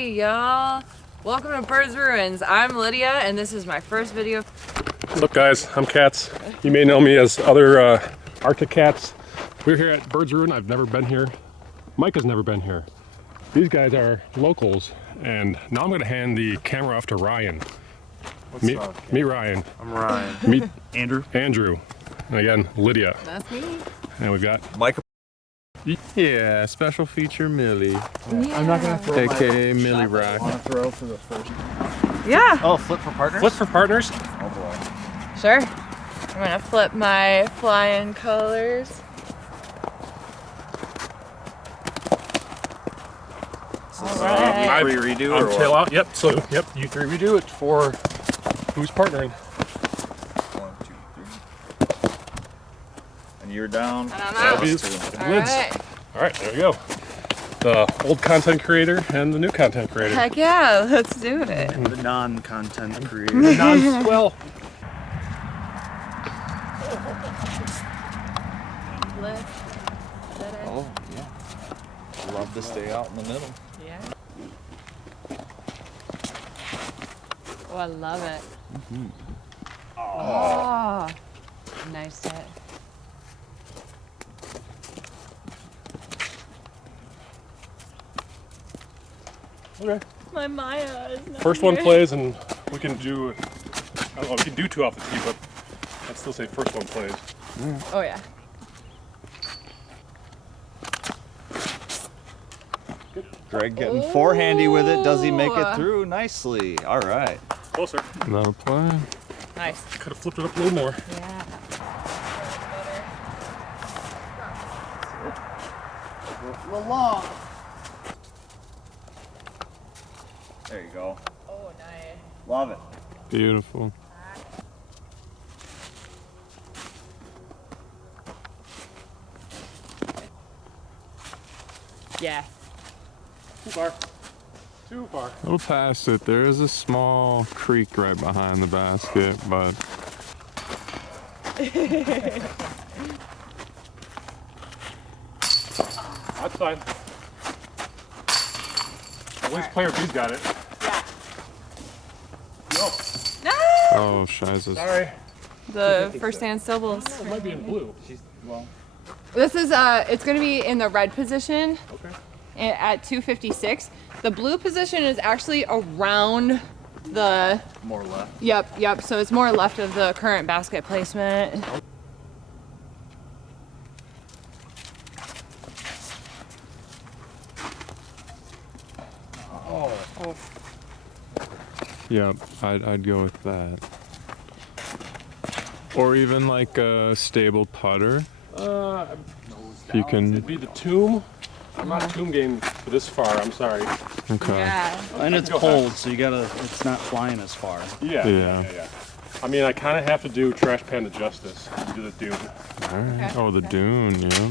Hey y'all, welcome to Bird's Ruins. I'm Lydia and this is my first video. What's up guys, I'm Cats. You may know me as other Arctic Cats. We're here at Bird's Ruin. I've never been here. Mike has never been here. These guys are locals and now I'm going to hand the camera off to Ryan. What's up? Meet Ryan. I'm Ryan. Meet Andrew. And again, Lydia. That's me. And we've got Mike. Yeah, special feature Millie. Yeah. I'm not gonna throw AKA Millie Rock. Want to throw for the first? Yeah. Oh, flip for partners. Flip for partners. Oh boy. Sure. I'm gonna flip my flying colors. Alright. You three redo I'm or tail what? out. Yep. So yep, you three redo it for who's partnering. 1, 2, 3. And you're down. And I'm That'll out. be Lids. lids. All right, there we go. The old content creator and the new content creator. Heck yeah, let's do it. The non-content creator. Well, Oh yeah. Love to stay out in the middle. Yeah. Oh, I love it. Oh, nice hit. okay. My Maya is not First one here. plays, and we can do. I don't know. We can do two off the tee, but I'd still say first one plays. Oh yeah. Greg getting four-handy with it. Does he make it through nicely? All right. Closer. Another play. Nice. Could have flipped it up a little more. Yeah. Long. There you go. Oh, nice. Love it. Beautiful. Yeah. Too far. Too far. A little past it. There is a small creek right behind the basket, but That's fine. When's player B's got it? Yeah. No. No! oh, shizzes. Sorry. The first hand syllables. It might be in blue. Well. This is it's going to be in the red position Okay. at 256. The blue position is actually around the More left. yep. So it's more left of the current basket placement. Oh. Yep, I'd go with that. Or even like a stable putter. You can. It'd be the tomb. I'm not a tomb game for this far. I'm sorry. Okay. Yeah. And it's Go cold, back. so you gotta, it's not flying as far. Yeah. I mean, I kind of have to do Trash Panda justice to do the dune. All right. Okay. Oh, the dune. Yeah.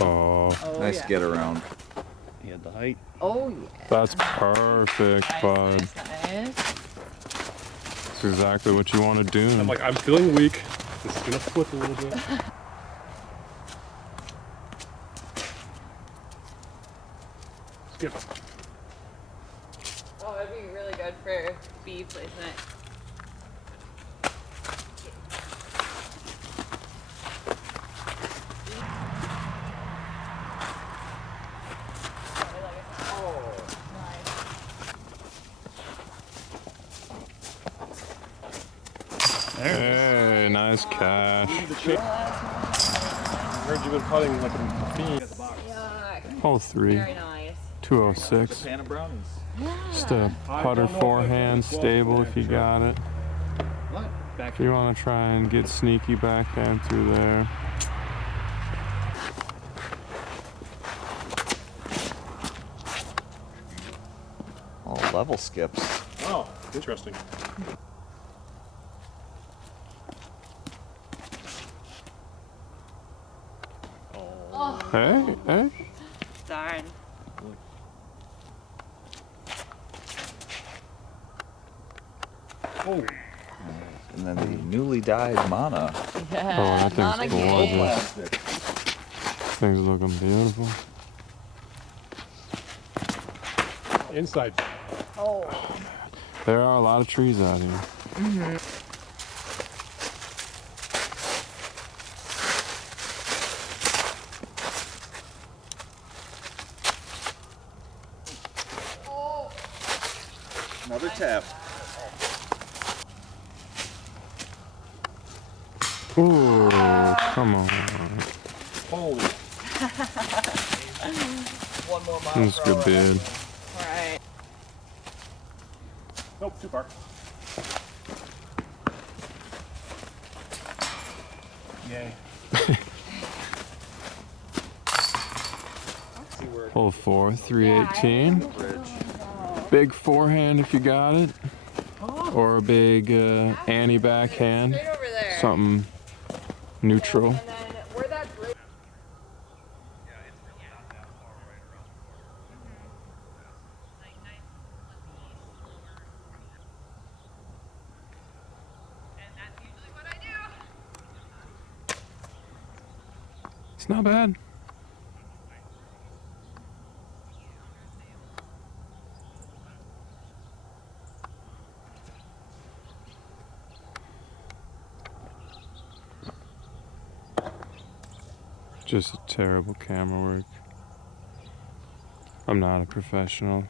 Oh, Oh, Nice yeah. get around. He had the height. Oh yeah. that's perfect, bud. Nice. That's exactly what you want to do. I'm like, I'm feeling weak. This is gonna flip a little bit. Skip. Oh, that'd be really good for bee placement. Hey, nice catch. I heard you've been putting like a fiend. Yuck. Hole 3, Very nice. 206. Hannah Brownies. Just a putter forehand stable if you got it. What? If you want to try and get sneaky backhand through there. Oh, level skips. Oh, interesting. Hey, hey. Darn. Oh. And then the newly dyed mana. Yeah, that not thing's again. gorgeous. Plastic. Things looking beautiful. Inside. Oh. There are a lot of trees out here. Another tap. Ooh, come on. Holy. One more mile That's good bid. Right. Nope, too far. Yay. Hole 4, 318. Big forehand if you got it. Or a big Annie backhand. Straight over there. Something neutral. And then where that bridge. It's not bad. Just a terrible camera work. I'm not a professional.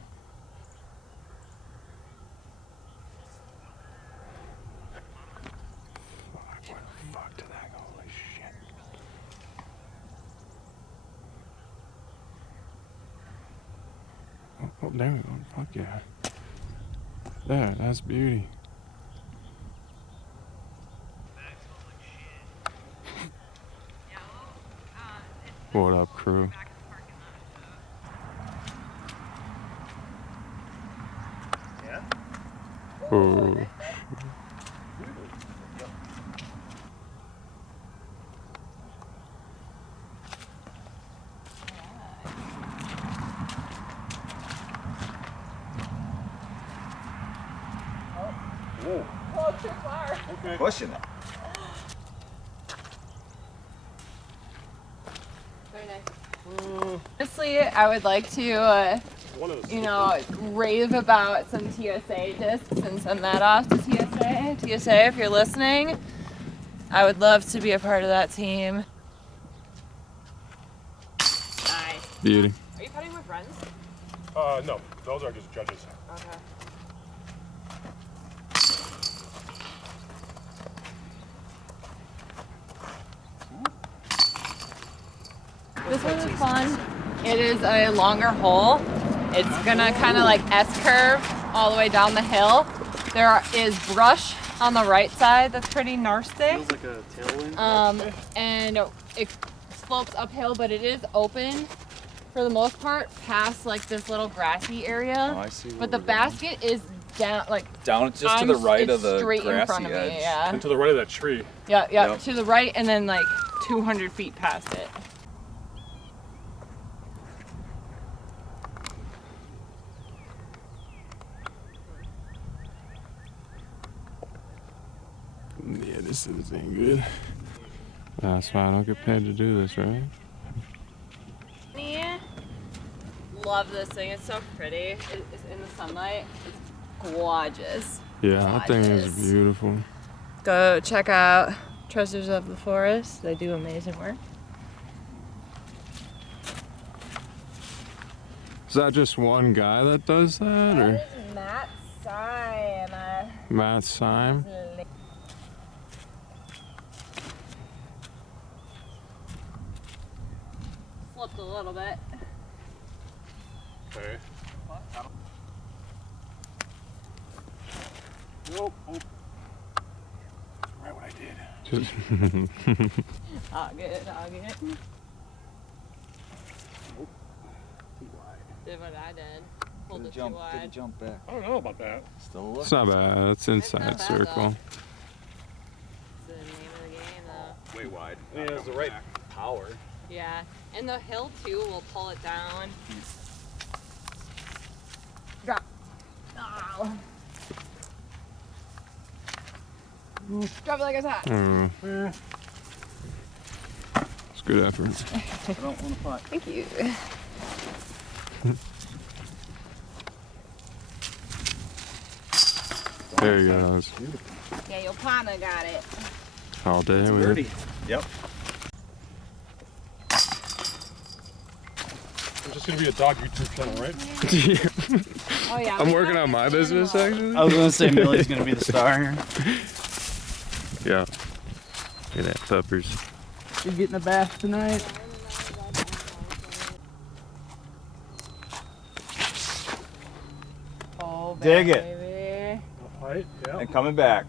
Fuck, where the fuck did that go? Holy shit. Oh, there we go. Fuck yeah. There, that's beauty. What up, crew? Oh, Oh, too far. Pushing it. Very nice. Honestly, I would like to, you know, rave about some TSA discs and send that off to TSA. TSA, if you're listening, I would love to be a part of that team. Nice. beauty. Are you putting with friends? No, those are just judges. Okay. This one is fun. It is a longer hole. It's gonna kind of like S-curve all the way down the hill. There is brush on the right side that's pretty nasty. Feels like a tailwind. And it slopes uphill, but it is open for the most part past like this little grassy area. Oh, I see where But the we're going. basket is down, like Down just to the right it's of the straight grassy in front of edge. me. Yeah. And to the right of that tree. Yeah, Yep. to the right, and then like 200 feet past it. Yeah, this ain't good. That's why I don't get paid to do this, right? Yeah. Love this thing. It's so pretty. It's in the sunlight. It's gorgeous. Yeah, that thing is Gorgeous. beautiful. Go check out Treasures of the Forest. They do amazing work. Is that just one guy that does that, or That is Matt Syme. Matt Syme? Slipped a little bit. Okay. Nope. Right what I did. Just All good, all good. Did what I did. Pulled it too Didn't wide. jump back. I don't know about that. Still it's looking. not bad. It's inside not bad, circle. It's the name of the game, though. Way wide. Yeah, it's the right power. Yeah, and the hill too will pull it down. Drop. Oh. Drop it like it's hot. It's good effort. I don't want to putt. Thank you. There you go. Yeah, your partner got it. All day with Birdie. it. Yep. There's just gonna be a dog YouTube channel, right? Oh yeah. I'm we working got on my an business animal. actually. I was gonna say Millie's gonna be the star here. Yeah. Look at that peppers. You getting a bath tonight? Oh, Dig it. baby. Right, yeah. And coming back.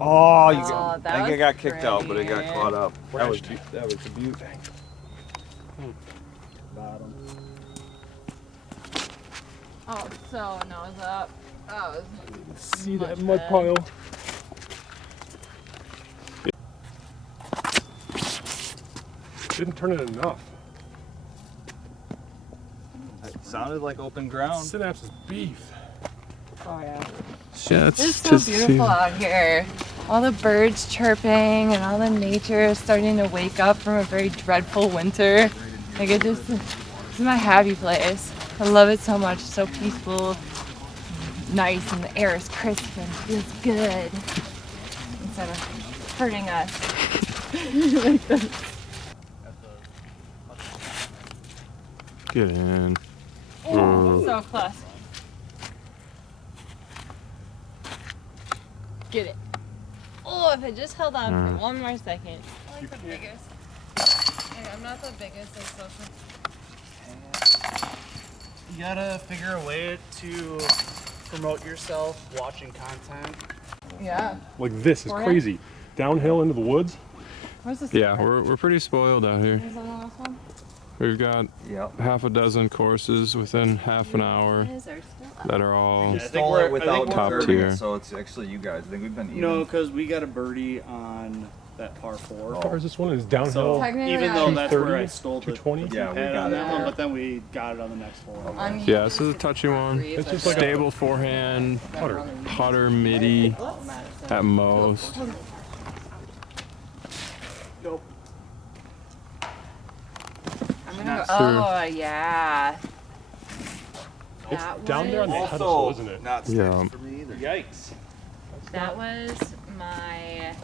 Oh, you Oh, got, that I think was it got kicked out, but it got pretty. caught up. That was Brashed. a beaut. Bottom. Oh, so nose up. That was See that much mud better. pile? Didn't turn it enough. It sounded like open ground. Synapse is beef. Oh yeah. Yeah, It's so beautiful out here. All the birds chirping and all the nature is starting to wake up from a very dreadful winter. Like this is my happy place. I love it so much. It's so peaceful, nice, and the air is crisp and feels good instead of hurting us. Like this. Get in. Oh, so close. Get it. Oh, if I just held on for one more second. I'm not the biggest. Hey, I'm not the biggest in social. You gotta figure a way to promote yourself watching content. Yeah. Like this is For it? crazy. Downhill into the woods. Where's this? Yeah, we're pretty spoiled out here. Is that the last one? We've got Yep. half a dozen courses within half an hour Is there still up? that are all Yeah, I think Stole we're- it without Top deserving tier. it, so it's actually you guys. I think we've been even. No, because we got a birdie on that par 4. How far is this one? It's downhill. So Technically, even yeah. though that's where I 230, stole the 220? Yeah, we pad got on it that one, there. but then we got it on the next 4. On Yeah, this is a touchy one. It's just like a Stable forehand, putter. putter, midi at most. Nope. I'm gonna go. Sure. Oh yeah. It's That down there on the was- pedestal, isn't it? Not Yeah. sticking for me either. Yikes. That was my.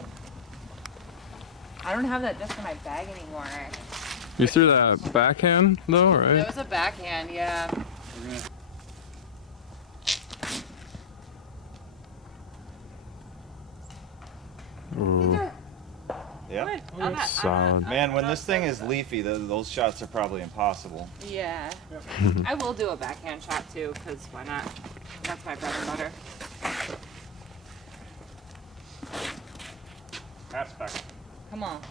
I don't have that disc in my bag anymore. You threw that backhand though, It right? was a backhand, yeah. Ooh, Yeah. solid. Man, when this thing is leafy, those shots are probably impossible. Yeah. I will do a backhand shot too, because why not? That's my bread and butter. Pass back. Come on.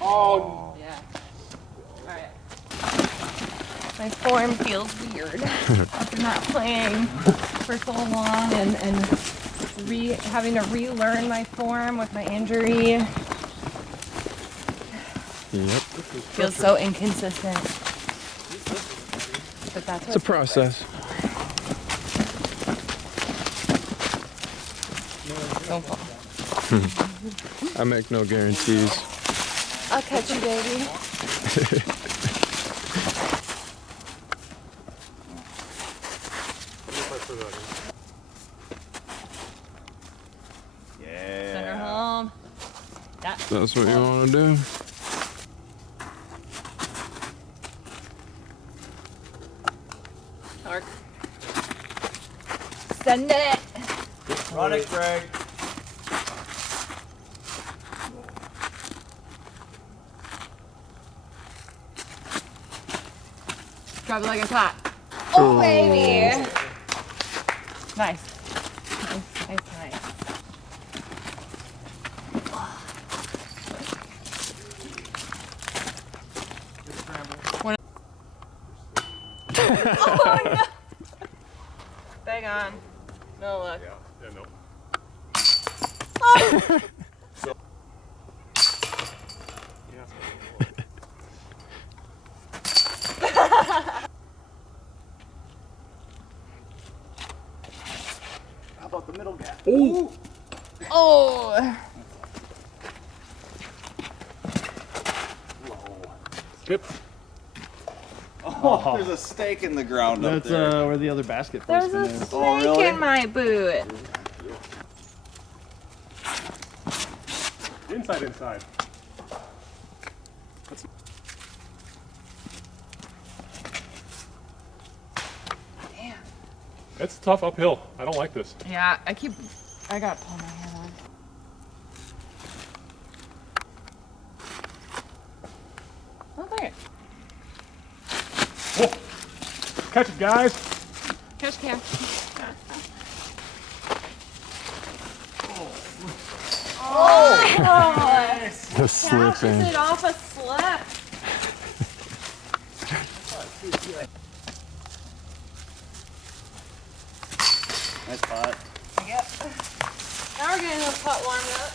Oh, Yeah. Alright. My form feels weird after not playing for so long and having to relearn my form with my injury. Yep, Feels so inconsistent. But that's it's a process. Don't fall. I make no guarantees. I'll catch you, baby. Send her Yeah. home. That's what you want to do. Torque. Send it. Run it, Greg. Drop it like it's hot. Oh, baby. Nice. Nice, nice, nice. Oh, no. Bang on. No look. yeah, no. How about the middle gap? Oh, Oh. Chip. Oh, there's a stake in the ground up That's there. where the other basket There's placement a is. snake really? in my boot. Inside. Damn. It's tough uphill. I don't like this. Yeah, I gotta pull my head on. Okay. Whoa. Catch it, guys. Catch. Oh! The Catches slipping. it off a slip. Nice pot. Yep. Now we're getting the pot warmed up.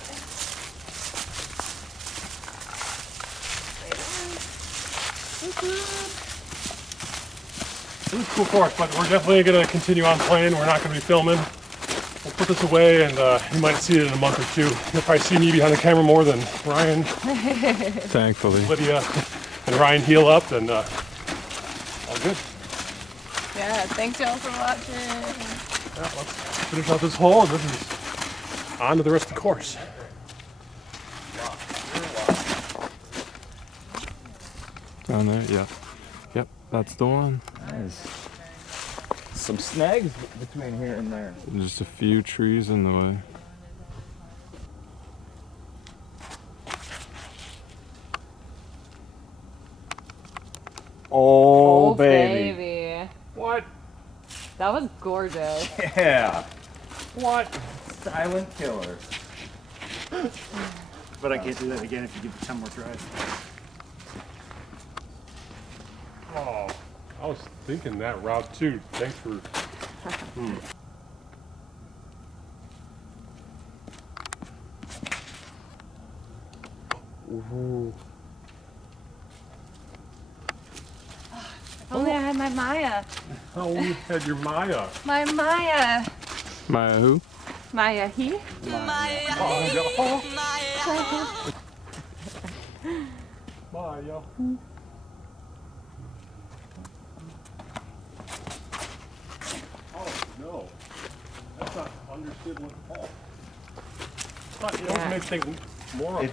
This is cool course, but we're definitely going to continue on playing. We're not going to be filming. We'll put this away, and you might see it in a month or two. You'll probably see me behind the camera more than Ryan, Thankfully. Lydia, and Ryan heal up, and all good. Yeah, thanks y'all for watching. Yeah, let's finish out this hole, and this is on to the rest of the course. Down there, yeah. Yep, that's the one. Nice. Some snags between here and there. Just a few trees in the way. Oh, baby. What? That was gorgeous. Yeah. What? Silent killer. But I can't do that again if you give it 10 more tries. Oh, I was thinking that route too. Thanks for. Ooh. If only I had my Maya. Oh, you had your Maya. My Maya. Maya who? Maya he? Maya. Maya. Oh no, that's not understood what fault. But it also makes things more.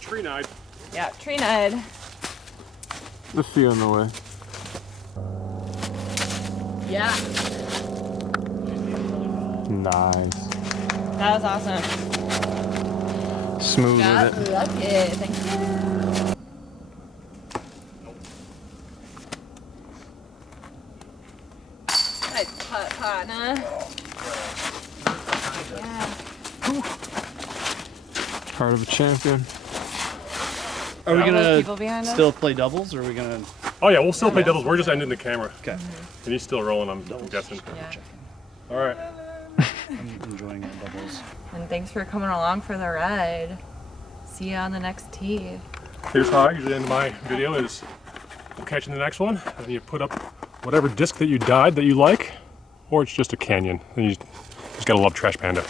Tree night. Yeah, tree nut. The few in the way. Yeah, Nice. that was awesome. Smooth Got with it. lucky. Thank you. Nice putt, partner. Yeah. Heart of a champion. Are we All those gonna people behind us? still play doubles, or are we gonna? Oh yeah, we'll still play doubles. We're just ending the camera. Okay. And he's still rolling, I'm guessing. Yeah. All right. I'm enjoying our doubles. And thanks for coming along for the ride. See you on the next tee. Here's how I usually end my video is we'll catch you in the next one. And you put up whatever disc that you dyed that you like, or it's just a canyon. And you just gotta love Trash Panda.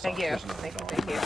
Thank you. Thank you.